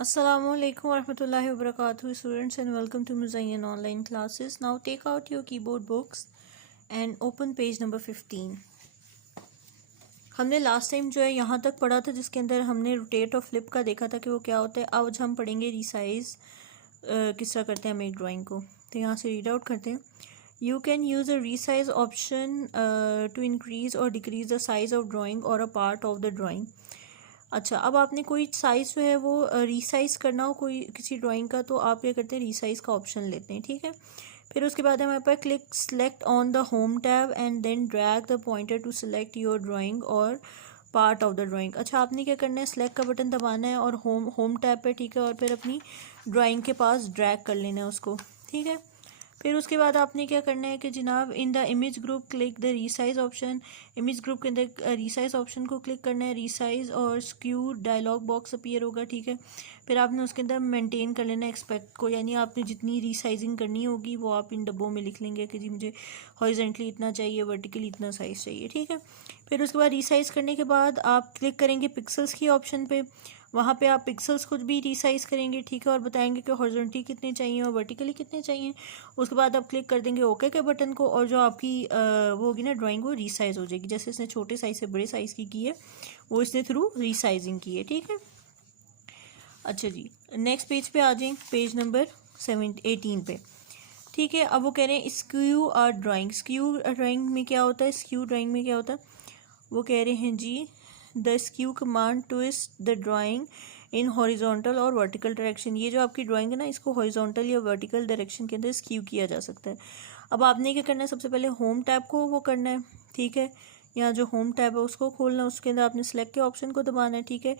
Assalamualaikum warahmatullahi wabarakatuh students and welcome to Muzayyan online classes. Now take out your keyboard books and open page number 15. हमने last time जो है यहाँ तक पढ़ा था जिसके अंदर हमने रोटेट और फ्लिप का देखा था कि वो क्या होता है. आज हम पढ़ेंगे रिसाइज किस तरह करते हैं हम एक ड्राइंग को. तो यहाँ से रीड आउट करते हैं. You can use a resize option to increase or decrease the size of drawing or a part of the drawing. अच्छा, अब आपने कोई साइज़ जो है वो रीसाइज़ करना हो कोई किसी ड्राइंग का, तो आप क्या करते हैं रीसाइज़ का ऑप्शन लेते हैं. ठीक है. फिर उसके बाद हमारे पास click select on the home tab and then drag the pointer to select your drawing or part of the drawing. अच्छा, आपने क्या करना है, सेलेक्ट का बटन दबाना है और होम टैब पे, ठीक है, और फिर अपनी ड्राइंग के पास ड्रैग कर लेना है उसको. ठीक है. फिर उसके बाद आपने क्या करना है कि जनाब इन the image group click the resize option. Image group के अंदर रीसाइज ऑप्शन को क्लिक करना है. रीसाइज और स्क्यू डायलॉग बॉक्स अपीयर होगा. ठीक है. फिर आपने उसके अंदर मेंटेन कर लेना एक्सपेक्ट को, यानी आपने जितनी रीसाइजिंग करनी होगी वो आप इन डब्बों में लिख लेंगे कि जी मुझे हॉरिजॉन्टली इतना चाहिए, वर्टिकली इतना साइज़ चाहिए. ठीक है. फिर उसके बाद रीसाइज करने के बाद आप क्लिक करेंगे पिक्सल्स की ऑप्शन पे. वहाँ पे आप पिक्सल्स कुछ भी रीसाइज़ करेंगे. ठीक है. और बताएंगे कि हॉरिजॉन्टली कितने चाहिए और वर्टिकली कितने चाहिए. उसके बाद आप क्लिक कर देंगे ओके के बटन को और जो आपकी वो होगी ना ड्राइंग, वो रीसाइज हो जाएगी. जैसे इसने छोटे साइज़ से बड़े साइज़ की है वो इसने थ्रू रीसाइजिंग की है. ठीक है. अच्छा जी, नेक्स्ट पेज पे आ जाएं, पेज नंबर 18 पे. ठीक है. अब वो कह रहे हैं skew are drawing. Skew drawing में क्या होता है, स्क्यू ड्राइंग में क्या होता है, वो कह रहे हैं जी the skew command twist the drawing in horizontal or vertical direction. ये जो आपकी ड्राइंग है ना, इसको हॉरिजॉन्टल या वर्टिकल डायरेक्शन के अंदर स्क्यू किया जा सकता है. अब आपने क्या करना है, सबसे पहले होम टैब को वो करना है. ठीक है. यहाँ जो होम टैब है उसको खोलना है, उसके अंदर आपने सेलेक्ट के ऑप्शन को दबाना है. ठीक है.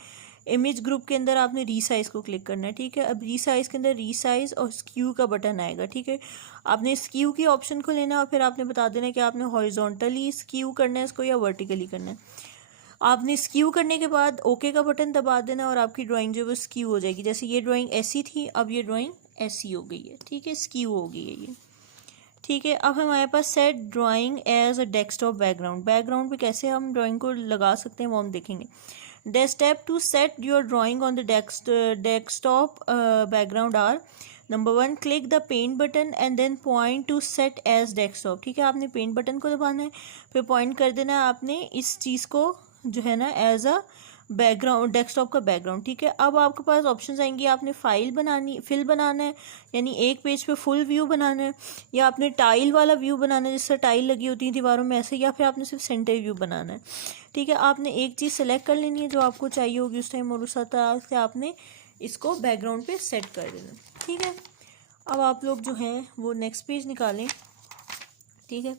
इमेज ग्रुप के अंदर आपने रीसाइज को क्लिक करना है. ठीक है. अब रीसाइज के अंदर रीसाइज और स्क्यू का बटन आएगा. ठीक है. आपने स्क्यू की ऑप्शन को लेना है और फिर आपने बता देना है कि आपने हॉरिजॉन्टली स्क्यू करना है इसको या वर्टिकली करना है. आपने स्क्यू करने के बाद ओके का बटन दबा देना और आपकी ड्राइंग जो है वो स्क्यू हो जाएगी. जैसे ये ड्राइंग ऐसी थी, अब ये ड्राइंग ऐसी हो गई है. ठीक है. स्क्यू हो गई है ये. ठीक है. अब हमारे पास set drawing as a desktop background. Background पे कैसे हम ड्राइंग को लगा सकते हैं वो हम देखेंगे. The step to set your drawing on the desktop background are number 1 click the paint button and then point to set as desktop. ठीक है. आपने पेंट बटन को दबाना है, फिर पॉइंट कर देना है आपने इस चीज़ को जो है ना एज अ बैकग्राउंड, डेस्कटॉप का बैकग्राउंड. ठीक है. अब आपके पास ऑप्शंस आएंगी. आपने फिल बनाना है, यानी एक पेज पे फुल व्यू बनाना है, या आपने टाइल वाला व्यू बनाना है जिससे टाइल लगी होती है दीवारों में ऐसे, या फिर आपने सिर्फ सेंटर व्यू बनाना है. ठीक है. आपने एक चीज़ सेलेक्ट कर लेनी है जो आपको चाहिए होगी उस टाइम और उस तरह से आपने इसको बैकग्राउंड पे सेट कर देना. ठीक है. अब आप लोग जो हैं वो नेक्स्ट पेज निकालें. ठीक है.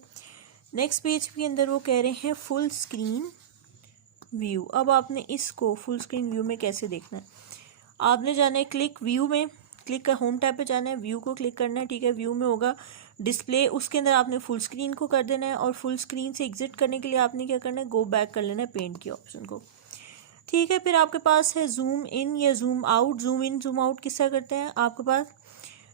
नेक्स्ट पेज के अंदर वो कह रहे हैं फुल स्क्रीन व्यू. अब आपने इसको फुल स्क्रीन व्यू में कैसे देखना है, आपने जाना है क्लिक व्यू में, क्लिक का होम टैब पे जाना है, व्यू को क्लिक करना है. ठीक है. व्यू में होगा डिस्प्ले, उसके अंदर आपने फुल स्क्रीन को कर देना है और फुल स्क्रीन से एग्जिट करने के लिए आपने क्या करना है, गो बैक कर लेना है पेंट के ऑप्शन को. ठीक है. फिर आपके पास है जूम इन या zoom out. Zoom in zoom out किस तरह करते हैं, आपके पास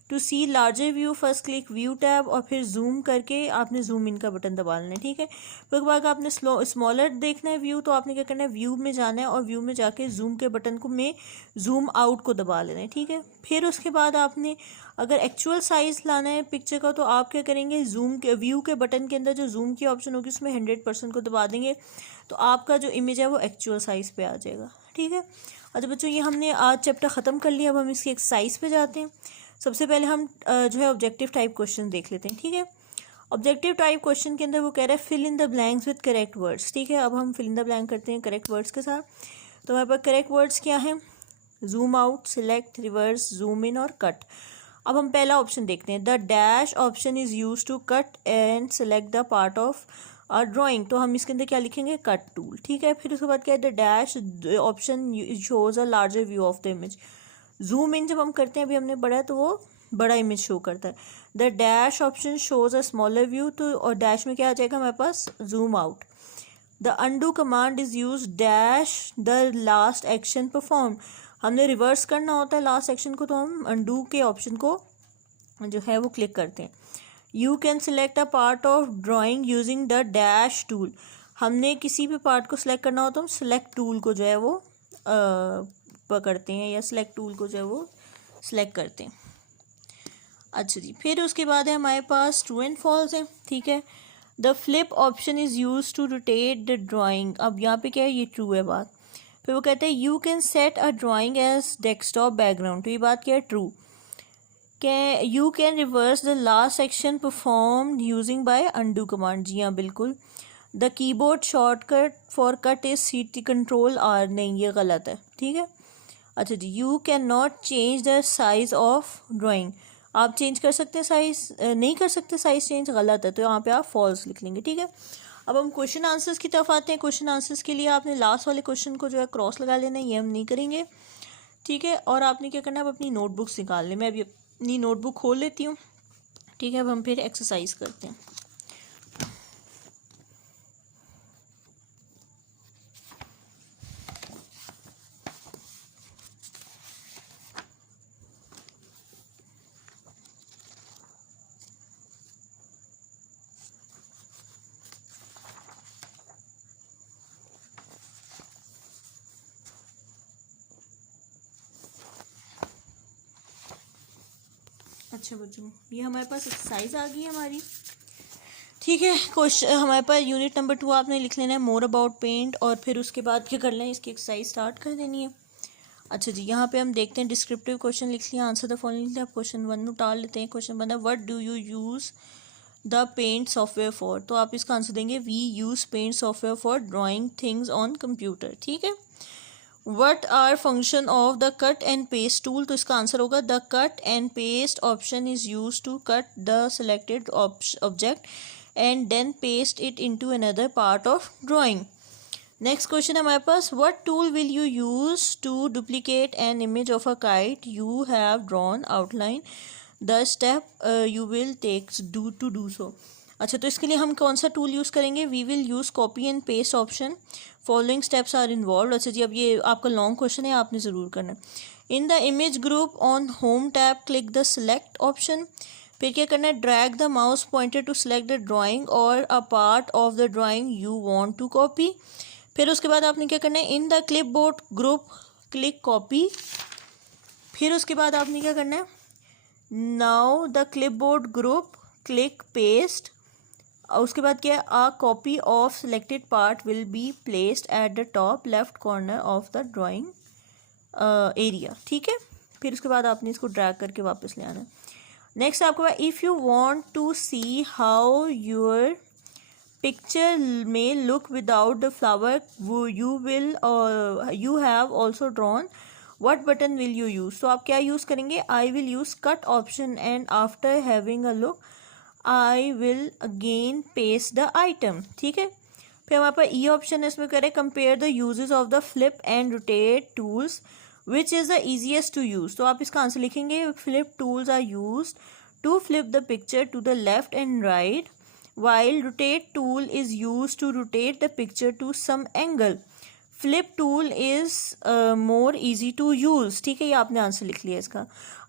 to see larger view first click view tab और फिर जूम करके आपने जूम इन का बटन दबा लेना है. ठीक है. फिर बाद आपने स्मॉलर देखना है व्यू, तो आपने क्या करना है, व्यू में जाना है और व्यू में जाके जूम के बटन को में जूम आउट को दबा लेना है. ठीक है. फिर उसके बाद आपने अगर एक्चुअल साइज़ लाना है पिक्चर का, तो आप क्या करेंगे, जूम के व्यू के बटन के अंदर जो जूम की ऑप्शन होगी उसमें 100% को दबा देंगे, तो आपका जो इमेज है वो एक्चुअल साइज़ पे आ जाएगा. ठीक है. अच्छा बच्चों, ये हमने आज चैप्टर ख़त्म कर लिया. अब हम इसकी एक्सरसाइज पे जाते हैं. सबसे पहले हम जो है ऑब्जेक्टिव टाइप क्वेश्चन देख लेते हैं. ठीक है. ऑब्जेक्टिव टाइप क्वेश्चन के अंदर वो कह रहा है fill in the blanks with correct words. ठीक है. अब हम फिल इन द ब्लैंक करते हैं करेक्ट वर्ड्स के साथ. तो हमारे पास करेक्ट वर्ड्स क्या हैं, zoom out, select, reverse, zoom in और कट. अब हम पहला ऑप्शन देखते हैं. The dash option is use to cut and select the part of drawing. तो हम इसके अंदर क्या लिखेंगे, कट टूल. ठीक है. फिर उसके बाद क्या है, the dash option shows a larger view of the image. Zoom in जब हम करते हैं, अभी हमने पढ़ा है, तो वो बड़ा इमेज शो करता है. The dash option shows a smaller view, तो और डैश में क्या आ जाएगा हमारे पास, zoom out. The undo command is use dash the last action perform. हमने रिवर्स करना होता है लास्ट एक्शन को, तो हम अनडू के ऑप्शन को जो है वो क्लिक करते हैं. You can select a part of drawing using the dash tool. हमने किसी भी पार्ट को सिलेक्ट करना हो तो हम सिलेक्ट टूल को जो है वो पकड़ते हैं या सिलेक्ट टूल को जो है वो सिलेक्ट करते हैं। अच्छा जी, फिर उसके बाद है हमारे पास ट्रू एंड फॉल्स है, ठीक है। The flip option is use to rotate the drawing. अब यहाँ पे क्या है, ये ट्रू है बात। फिर वो कहते हैं you can set a drawing as desktop background, तो ये बात क्या है, true. You can reverse the last section perform using by undo command, जी हाँ बिल्कुल। The keyboard shortcut for cut is CT control R, नहीं ये गलत है, ठीक है। अच्छा जी, you can not change the size of drawing, आप चेंज कर सकते हैं साइज, नहीं कर सकते साइज चेंज, गलत है, तो यहाँ पे आप फॉल्स लिख लेंगे, ठीक है। अब हम क्वेश्चन आंसर्स की तरफ आते हैं। क्वेश्चन आंसर्स के लिए आपने लास्ट वाले क्वेश्चन को जो है क्रॉस लगा लेना है, ये हम नहीं करेंगे, ठीक है। और आपने क्या करना है, अब अपनी नोटबुक्स निकाल लें। मैं अभी अपनी नोटबुक खोल लेती हूँ, ठीक है। अब हम फिर एक्सरसाइज करते हैं। अच्छा बच्चों, ये हमारे पास एक्सरसाइज आ गई है हमारी, ठीक है। क्वेश्चन हमारे पास यूनिट नंबर 2 आपने लिख लेना है, मोर अबाउट पेंट, और फिर उसके बाद क्या करना है, इसकी एक्सरसाइज स्टार्ट कर देनी है। अच्छा जी, यहाँ पे हम देखते हैं डिस्क्रिप्टिव क्वेश्चन लिख लिया, आंसर द फॉलोइंग। आप क्वेश्चन 1 उतार लेते हैं। क्वेश्चन 1 है what do you use the paint software for, तो आप इसका आंसर देंगे we use paint software for drawing things on computer, ठीक है। What are function of the cut and paste tool, तो इसका आंसर होगा the cut and paste option is use to cut the selected object and then paste it into another part of drawing. Next question है हमारे पास what tool will you use to duplicate an image of a kite you have drawn, outline the step you will take to do so. अच्छा, तो इसके लिए हम कौन सा टूल यूज़ करेंगे, we will use copy and paste option, following steps are involve. अच्छा जी, अब ये आपका लॉन्ग क्वेश्चन है, आपने ज़रूर करना है। In the image group on home tab click the select option, फिर क्या करना है, drag the mouse pointer to select the drawing or a part of the drawing you want to copy. फिर उसके बाद आपने क्या करना है, in the clipboard group click copy. फिर उसके बाद आपने क्या करना है, now the clipboard group click paste. और उसके बाद क्या है, a copy of selected part will be placed at the top left corner of the drawing area, ठीक है। फिर उसके बाद आपने इसको ड्रैग करके वापस ले आना है। नेक्स्ट आपके पास if you want to see how your picture may look without the flower you have also drawn, what button will you use, तो आप क्या यूज़ करेंगे, I will use cut option and after having a look I will again paste the item, ठीक है। फिर हमारे पास E option है, इसमें करें compare the uses of the flip and rotate tools which is the easiest to use, तो आप इसका आंसर लिखेंगे flip tools are use to flip the picture to the left and right while rotate tool is used to rotate the picture to some angle, flip tool is more easy to use, ठीक है। ये आपने answer लिख लिया इसका।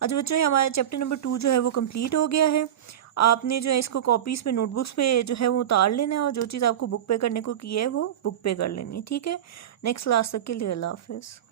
अच्छा बच्चों, ये हमारा चैप्टर नंबर 2 जो है वो कंप्लीट हो गया है। आपने जो है इसको कॉपीज़ पे नोटबुक्स पे जो है वो उतार लेना है, और जो चीज़ आपको बुक पे करने को की है वो बुक पे कर लेनी है, ठीक है। नेक्स्ट क्लास तक के लिए अल्लाह हाफिज़।